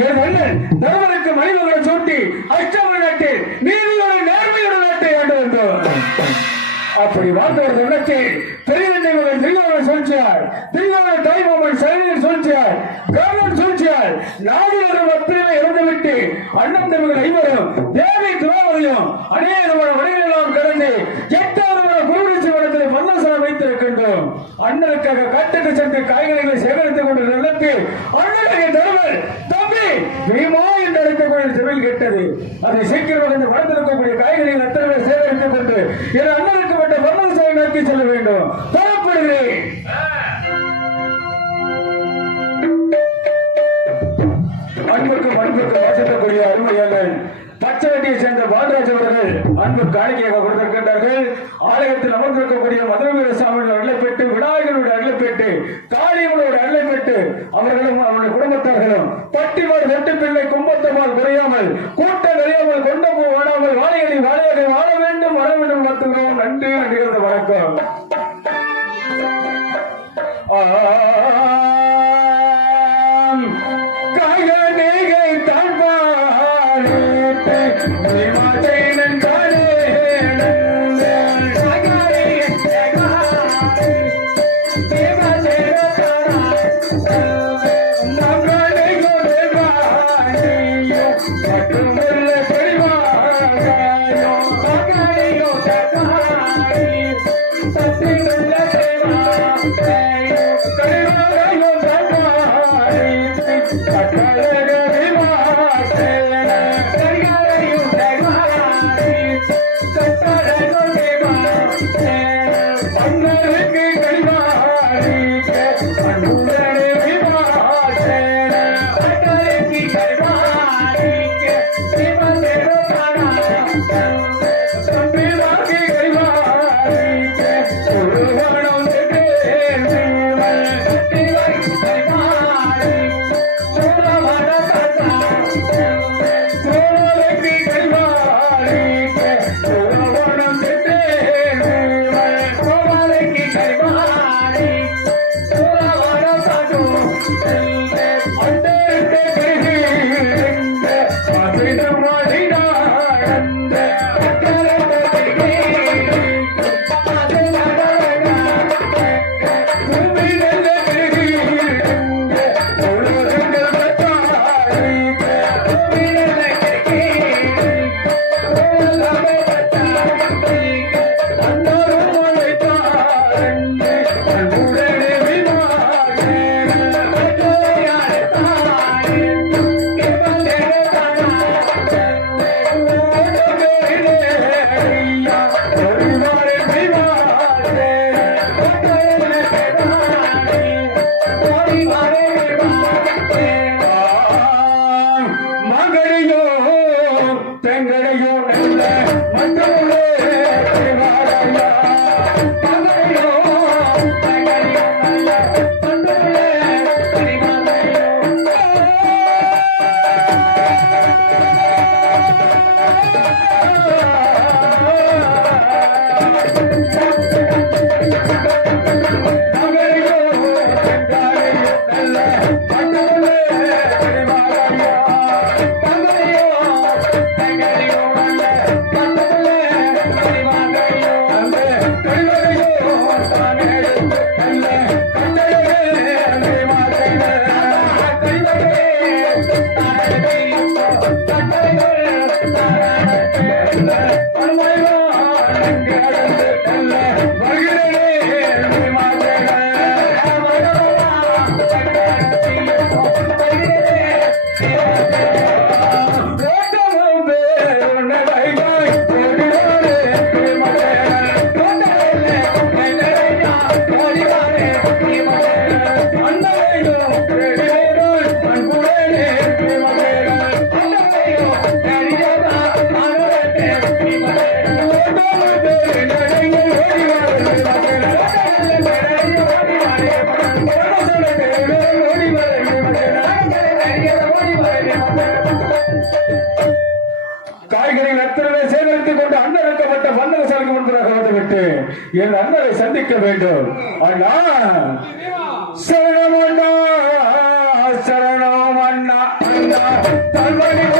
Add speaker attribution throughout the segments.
Speaker 1: என் அண்ணன் தருமனுக்கு மனிதர்களை சூட்டி அஷ்டம நாட்டில் நீதியோட நேர்மையோட நாட்டை ஆண்டு வந்தோம் அப்படி வாழ்ந்தவர் உள்ளத்தில் பெரியவனை மகன் திரியோகன் சூழ்ச்சியார் திரியோகன் தாய்மாமன் சரணியன் சூழ்ச்சியார் கர்ணன் சூழ்ச்சியார் நாடுகள் அத்தனை இறந்துவிட்டு அண்ணன் தம்பிகள் ஐவரும் தேவி துரோகரையும் அநேகமான வழிகளெல்லாம் கடந்து எட்டாவது வைத்திருக்கின்றோம் அண்ணனுக்காக கட்டுக்கு சென்று காய்கறிகளை சேகரித்துக் கொண்டு நிலத்தில் அண்ணனுக்கு தருவர் தம்பி வீமா என்று அழைத்துக் கொண்டு செவில் கெட்டது. அதை சீக்கிரமாக இந்த வளர்ந்திருக்கக்கூடிய காய்கறிகள் அத்தனை சேகரித்துக் கொண்டு என் அண்ணனுக்கு விட்ட மன்னசனை நோக்கி செல்ல வேண்டும். தரப்படுகிறேன். அன்புக்கும் அன்புக்கும் வாசிக்கக்கூடிய அருமையாளன் பச்சவட்டியை சேர்ந்த பாலராஜ் அவர்கள் அன்பு காணிக்கையாக கொடுத்திருக்கின்றார்கள். ஆலயத்தில் அமர்ந்திருக்கக்கூடிய மதுரவீர சாமி அவர்களை அருளைப்பெற்று காளியம்மனோட அவர்களும் அவருடைய குடும்பத்தார்களும் பட்டிமார் வெட்டு பிள்ளை கும்பத்தமால் குறையாமல் கூட்டம் நிறையாமல் கொண்ட போ வாடாமல் வாழையடி வாழையாக வாழ வேண்டும் வர வேண்டும் வாழ்த்துகிறோம் நன்றி நன்றிகிறது வணக்கம். ஆ. Amen. Vem. முன்பதாக என் அண்ணனை சந்திக்க வேண்டும். அண்ணா சரணம் அண்ணா சரணம் அண்ணா. அண்ணா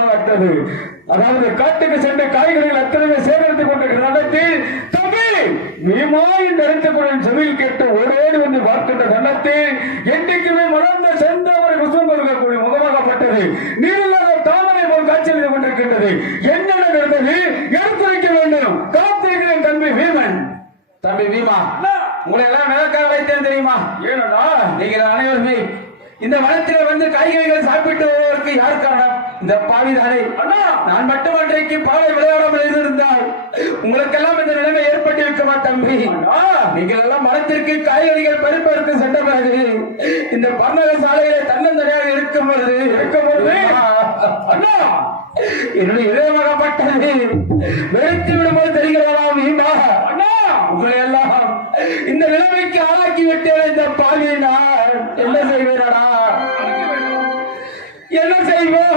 Speaker 1: கொண்ட பெரியமுகமாகட்டது அதாவது காட்டுக்கு சென்ற காய்கறிகள் அத்தனை சேகரித்துக் என்று அழைத்தக்கூடிய செவியில் கேட்டு ஓடோடி வந்து பார்க்கின்ற தன்னத்தில் என்றைக்குமே மலர்ந்த செந்தாமரை விசுவம் கொடுக்கக்கூடிய முகமாகப்பட்டது. நீரில்லாத தாமரை போல் காட்சியளித்துக் கொண்டிருக்கின்றது. என்ன நடந்தது எடுத்துரைக்க வேண்டும். காத்திருக்கிறேன் தம்பி வீமன்.
Speaker 2: தம்பி
Speaker 3: அண்ணா
Speaker 2: உங்களை எல்லாம் விளக்காக வைத்தேன் தெரியுமா?
Speaker 1: ஏனடா.
Speaker 2: நீங்கள் அனைவருமே இந்த வனத்திலே வந்து காய்கறிகள் சாப்பிட்டு வருவதற்கு யார் காரணம்? இந்த பாவிதானே?
Speaker 1: அண்ணா!
Speaker 2: நான் மட்டும் அன்றைக்கு பாலை விளையாடாமல் இருந்திருந்தால் உங்களுக்கெல்லாம் இந்த நிலைமை ஏற்பட்டிருக்குமா தம்பி.
Speaker 1: அண்ணா!
Speaker 2: நீங்கள் எல்லாம் மரத்திற்கு காய்கறிகள் பறிப்பதற்கு சென்ற பிறகு இந்த பர்ணக சாலையிலே தன்னந்தனியாக இருக்கும் பொழுது இருக்கும் பொழுது? என்னுடைய இதயமாகப்பட்டது வெறுத்து விடும்போது தெரிகிறதா மீமா?
Speaker 1: அண்ணா!
Speaker 2: உங்களை எல்லாம் இந்த நிலைமைக்கு ஆளாக்கி விட்டேன் இந்த பாவியை நான் என்ன செய்வேனடா என்ன செய்வோம்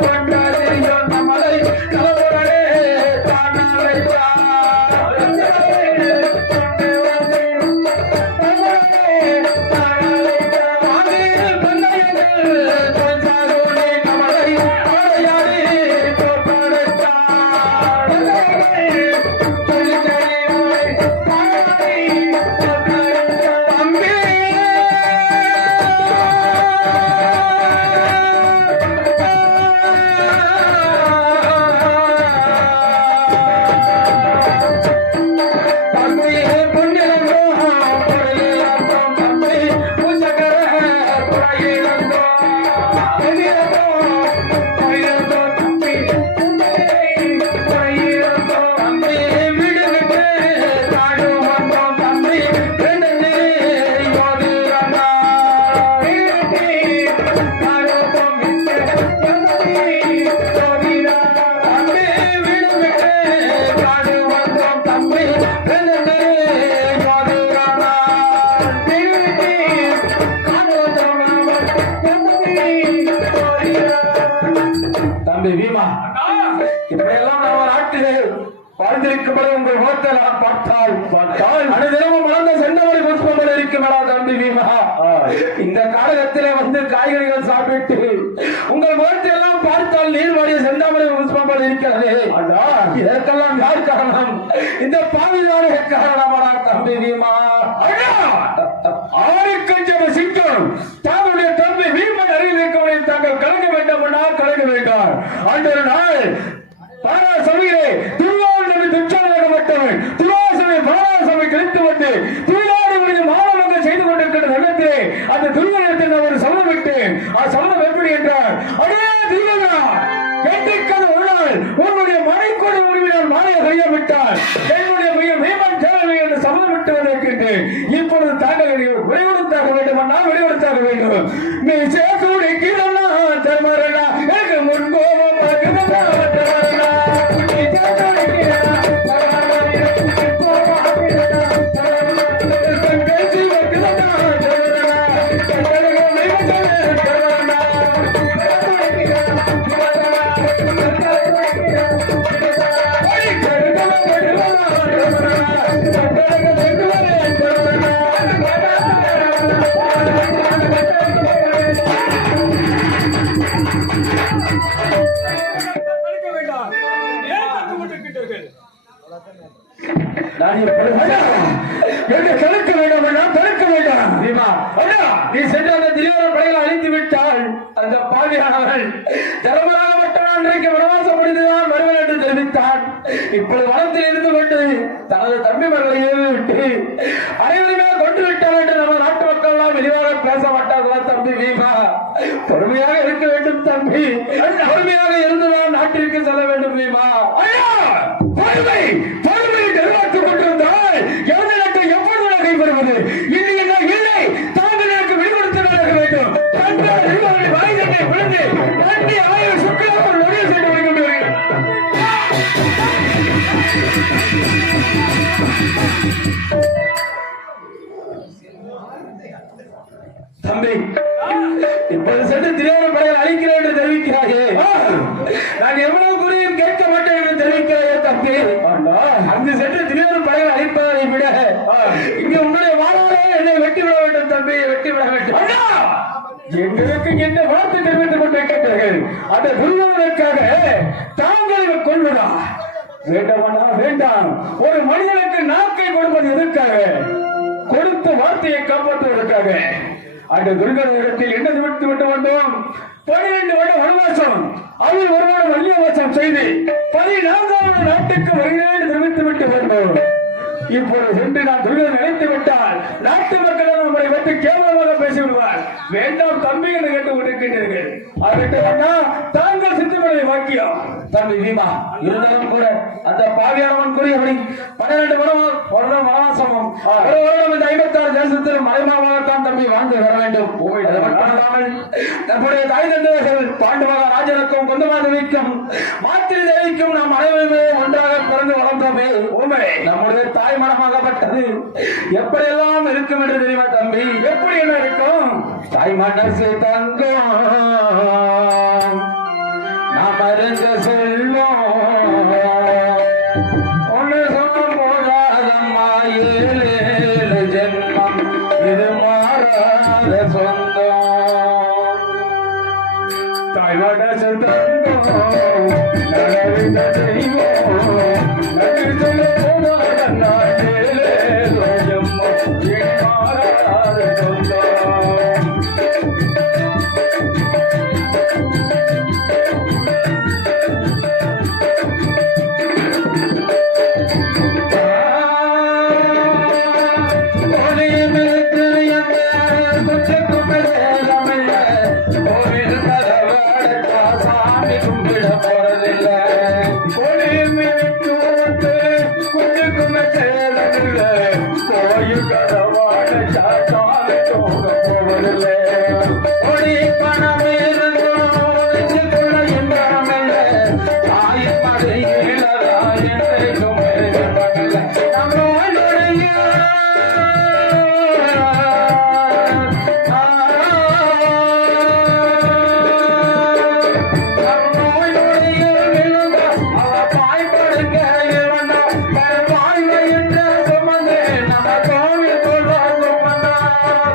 Speaker 2: கொண்டார் இருக்கிறது இதற்கெல்லாம் யார் காரணம்? இந்த பாவிதானே காரணமாடா தம்பி பீமா
Speaker 1: ஆறுக்கஞ்சம சிங்கம். தாங்களுடைய தம்பி வீமன் அருகில் இருக்கவனை தாங்கள் கலங்க வேண்டாமனா கலங்க வேண்டாம் அன்றொரு நாள் பாரா சபையிலே திருவாரூர் துச்சாதகப்பட்டவன் திருவாசனை பாரா சபை வந்து திருவாரூர் மாணவங்க செய்து கொண்டிருக்கிற சமயத்திலே அந்த திருவனத்தில் நான் ஒரு சமணம் விட்டேன் ஆ சமணம் எப்படி என்றார்? அடே திருவனா கேட்டிருக்காத ஒரு நாள் உன்னுடைய மனைக்கொடி உரிமையால் மாலையை கையவிட்டால் என்னுடைய மிக மேம்பன் தேவை என்று சமணம் விட்டு வந்திருக்கின்றேன். இப்பொழுது தாங்கள் விரைவுறுத்தாக வேண்டும் நான் விரைவுறுத்தாக வேண்டும். நீ சேர்த்து கிரணா தர்மரனா என்னை தடுக்க வேண்டாம் அண்ணா, தடுக்க வேண்டாம்
Speaker 2: நீ சென்று அந்த படையில் அழித்து விட்டால் அந்த பாவியானவன் தர்மராகப்பட்டவன் அன்றைக்கு வனவாசம் முடிந்துதான் வருவன் என்று தெரிவித்தான் இப்பொழுது வனத்தில் இருந்து கொண்டு தனது தம்பிமார்களை ஏவி விட்டு அனைவருமே கொண்டு விட்டார் என்று நம்ம நாட்டு மக்கள் எல்லாம் விரிவாக பேச மாட்டார்களா தம்பி வீமா பொறுமையாக இருக்க வேண்டும் தம்பி. பொறுமையாக இருந்துதான் நாட்டிற்கு செல்ல வேண்டும் வீமா
Speaker 1: ஐயா பொறுமை பொறுமையை தெரிவித்துக் கொண்டிருந்தால் எந்த நாட்டை எப்பொழுது நான் கைப்பறுவது
Speaker 2: தம்பி இப்போது சென்று திரிவர படைகள் அழிக்கிறேன் என்று தெரிவிக்கிறாயே. நான் எவ்வளவு குறையும் கேட்க மாட்டேன் என்று தெரிவிக்கிறாயே தம்பி. அங்கு சென்று திரிவர படைகள் அழிப்பதை விட இங்கே உன்னுடைய வாழாலே என்னை வெட்டி விட வேண்டும் தம்பி வெட்டி விட வேண்டும்.
Speaker 1: அண்ணா எங்களுக்கு என்ன வார்த்தை தெரிவித்துக் கொண்டிருக்கின்றீர்கள்? அந்த குருவனுக்காக தாங்கள் இவர் கொள்வதா வேண்டாமண்ணா வேண்டாம். ஒரு மனிதனுக்கு நாக்கை கொடுப்பது எதற்காக? கொடுத்த வார்த்தையை காப்பாற்றுவதற்காக. அந்த துர்கனிடத்தில் என்ன விட்டு விட்டு வந்தோம்? பனிரெண்டு வருடம் வனவாசம். அதில் ஒரு வருடம் வல்லியவாசம் செய்து பதினான்காவது நாட்டுக்கு வருகிறேன் தெரிவித்து விட்டு வந்தோம். இப்பொழுது சென்று நான் துர்கன் நினைத்து விட்டால் நாட்டு மக்கள் நம்மளை பற்றி கேவலமாக பேசிவிடுவார். வேண்டாம் தம்பி என்று கேட்டுக் கொண்டிருக்கின்றீர்கள் அதற்கு தாங்கள் சித்தமலை வாக்கியம்
Speaker 2: தம்பி பீமா இருந்தாலும் கூட அந்த பாவியானவன் கூறியபடி பன்னிரண்டு வருடம் வருடம் வனவாசமும் ஒரு வருடம் இந்த ஐம்பத்தாறு தேசத்தில் மறைமுகமாகத்தான் தம்பி வாழ்ந்து வர வேண்டும். அது மட்டுமல்லாமல் நம்முடைய தாய் தந்தையர்கள் பாண்டுமகா ராஜனுக்கும் குந்தமாதேவிக்கும் மாத்திரை தேவிக்கும் நாம் அனைவருமே ஒன்றாக பிறந்து வளர்ந்தோமே. நம்முடைய தாய் மனமாகப்பட்டது. எப்படியெல்லாம் இருக்கும் என்று தெரியுமா தம்பி?
Speaker 1: எப்படி என்ன இருக்கும்?
Speaker 2: தாய் மனசு தங்கம். நாம் அறிந்த செல்வம். ஒன்று சொன்ன போதாதம்மா ஏழு ஜென்மம். இது மாறாத சொந்தம்.
Speaker 1: தாய் மனசு தங்கம். நலவிந்த தெய்வம்.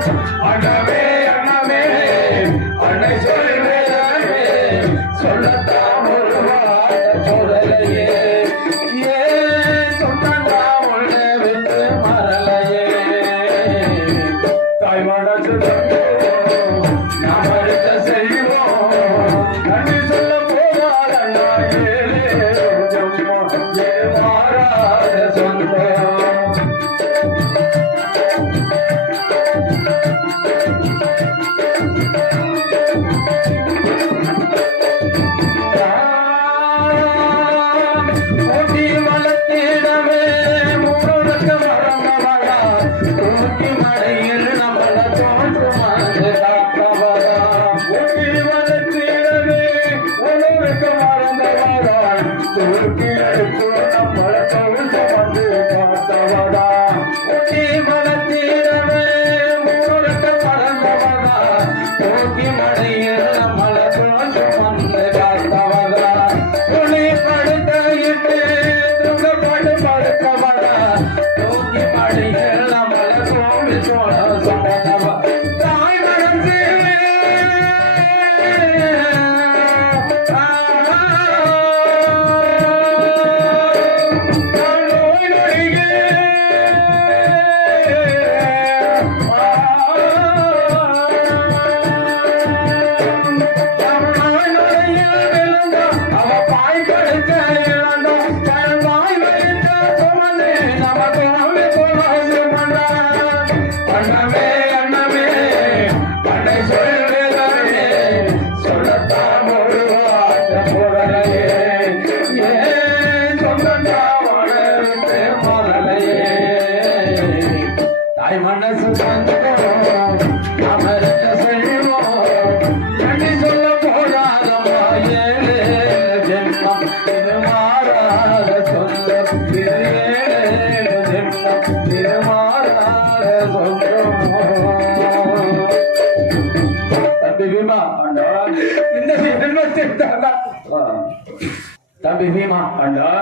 Speaker 2: Thank you.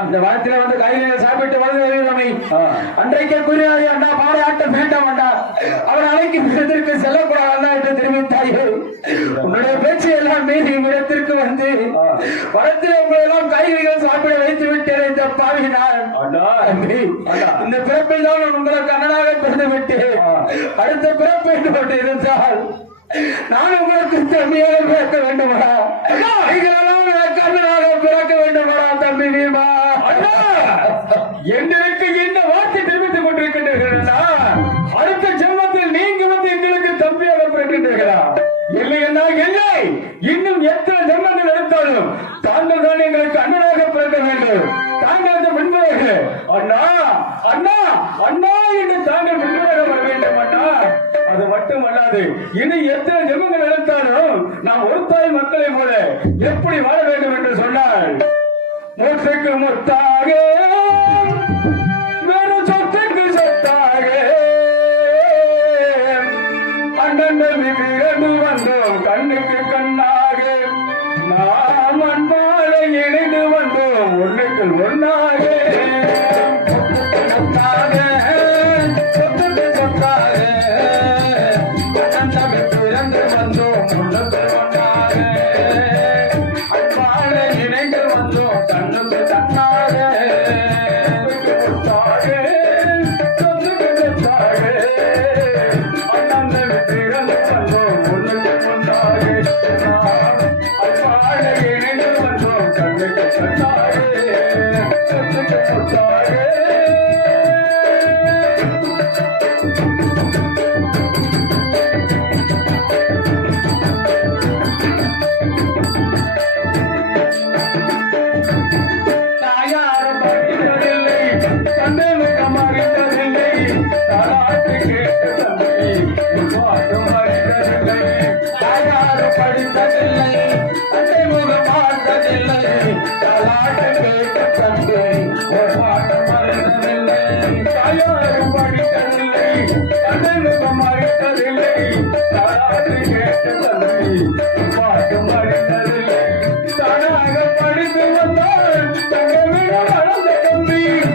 Speaker 2: இந்த வாரத்துல வந்து காய்கறிகளை சாப்பிட்டு வளர்ந்து நம்மை. அன்றைக்கே கூறினாரே அண்ணா பாராட்ட வேண்டாம் அண்ணா அவர் அழைக்கு விடத்திற்கு செல்லக்கூடாது என்று தெரிவித்தாயே உன்னுடைய பேச்சு எல்லாம் மீறி விடத்திற்கு வந்து. வரத்தில் உங்களை எல்லாம் காய்கறிகள் சாப்பிட வைத்து விட்டேன் இந்த பாவி நான். இந்த பிறப்பில் தான் நான் உங்களுக்கு அண்ணனாக பிறந்து விட்டேன்
Speaker 1: ஆ.
Speaker 2: அடுத்த பிறப்பு என்று கொண்டு இருந்தால் நான் உங்களுக்கு தம்பியாக பிறக்க வேண்டுமா நீங்களெல்லாம் அண்ணனாக பிறக்க வேண்டுமா தம்பி நீமா
Speaker 1: அண்ணா! எங்களுக்கு என்ன வார்த்தை தெரிவித்துக் கொண்டிருக்கின்றீர்களா அடுத்த ஜென்மத்தில் நீங்க வந்து எங்களுக்கு தம்பியாக பிறக்கின்றீர்களா? இல்லை என்றால் இல்லை. இன்னும் எத்தனை ஜென்மங்கள் எடுத்தாலும் தாங்கள் தான் எங்களுக்கு அண்ணனாக பிறக்க வேண்டும். தாங்கள் முன்பாக அண்ணா! அண்ணா! அண்ணா! என்று தாங்கள் அது மட்டுமல்லாது இனி எத்தனை ஜெபங்கள் எடுத்தாலும் நாம் ஒரு தாய் மக்களை போல எப்படி வாழ வேண்டும் என்று சொன்னால் மூச்சுக்கு முத்தாக வெறும் சொத்துக்கு சொத்தாக. அண்ணன் விரண்டு வந்தோம் கண்ணுக்கு கண்ணாக நாம் அன்பாலை இணைந்து வந்தோம் ஒண்ணுக்கு ஒன்னாக. தந்தைமுகம் அறிந்ததில்லை, தாலாட்டு கேட்ட தந்தை, தானாக படித்து வந்தால் தங்கை விட வளர்ந்த கம்பீர்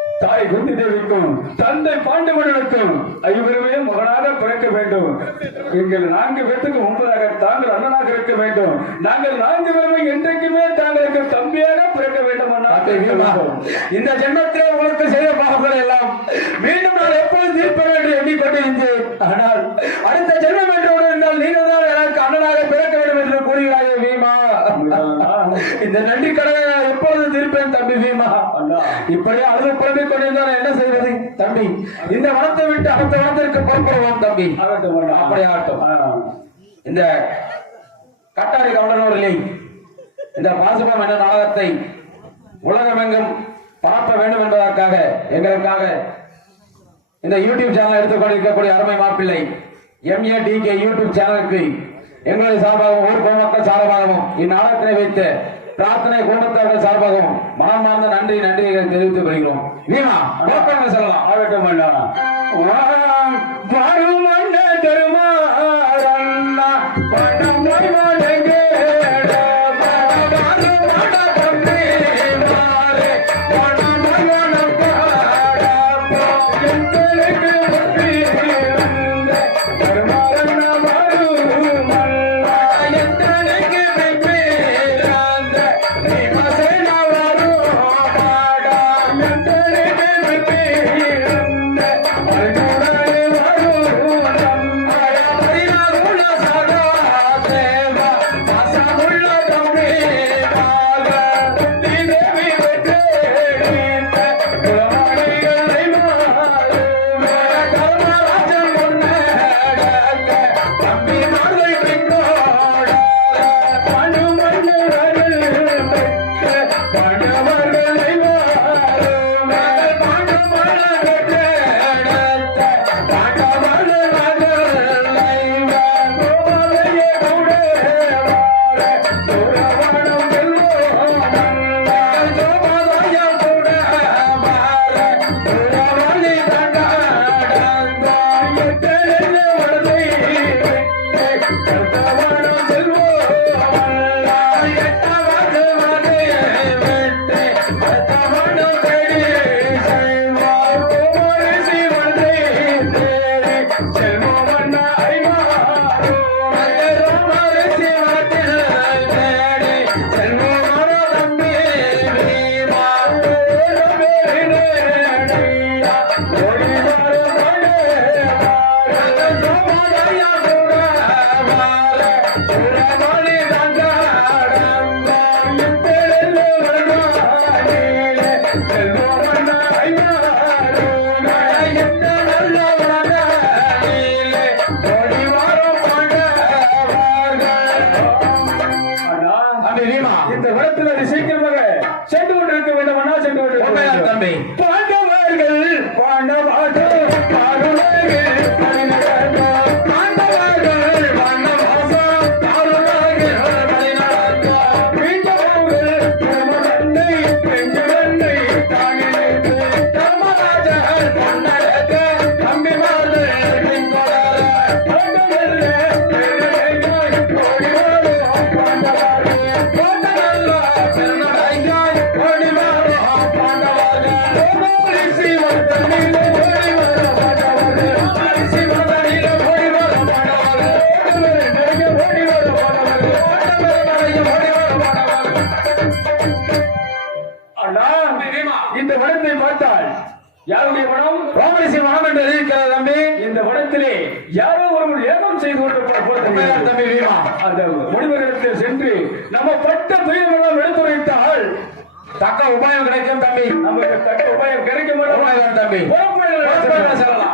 Speaker 1: தாய் குந்தி தேவிக்கும் தந்தை பாண்டவனுக்கும் ஐவருமே மகனாக பிறக்க வேண்டும். எங்கள் நான்கு பேருக்கு முன்பதாக தாங்கள் அண்ணனாக இருக்க வேண்டும். நாங்கள் நான்கு பேருமே என்றைக்குமே தாங்களுக்கு தம்பியாக பிறக்க வேண்டும்
Speaker 2: இந்த ஜென்மத்திலே உங்களுக்கு செய்த பாவங்கள் எல்லாம் மீண்டும் நான் எப்பொழுது தீர்ப்ப வேண்டும் எண்ணிக்கொண்டிருந்தேன். ஆனால் அடுத்த ஜென்மம் என்று இருந்தால் நீங்கள் தான் எனக்கு அண்ணனாக பிறக்க வேண்டும் என்று கூறுகிறாயே பீமா இந்த நன்றி கடனை தீர்ப்பேன் தம்பி பீமா
Speaker 1: அண்ணா.
Speaker 2: இப்படி அழுது புலம்பிக் கொண்டிருந்தால் என்ன செய்வது? தம்பி இந்த வனத்தை விட்டு அடுத்த வனத்திற்கு புறப்படுவோம் தம்பி. அப்படி ஆகட்டும். இந்த கட்டாரி கவலனூரில் இந்த பாசுபம் என்ற நாடகத்தை உலகமெங்கும் பரப்ப வேண்டும் என்பதற்காக எங்களுக்காக இந்த யூடியூப் சேனல் எடுத்துக்கொண்டிருக்கக்கூடிய அருமை மாப்பிள்ளை எம்ஏ டிகே யூடியூப் சேனலுக்கு எங்களுடைய சார்பாகவும் ஊர் பொதுமக்கள் சார்பாகவும் இந்நாடகத்தினை வைத்து பிரார்த்தனை குடும்பத்தவர்கள் சார்பாகவும் மனமார்ந்த நன்றி நன்றியை தெரிவித்து வருகிறோம் வீணா புறப்படுங்க செல்லலாம்.
Speaker 1: ஆகட்டும் அண்ணா. Glory. பட்ட துயர்கள் எடுத்துரைத்தால்
Speaker 2: தக்க உபாயம் கிடைக்கும் தம்பி.
Speaker 1: நம்ம தக்க உபாயம்
Speaker 2: கிடைக்கும் தம்பி.
Speaker 1: சொல்லலாம்.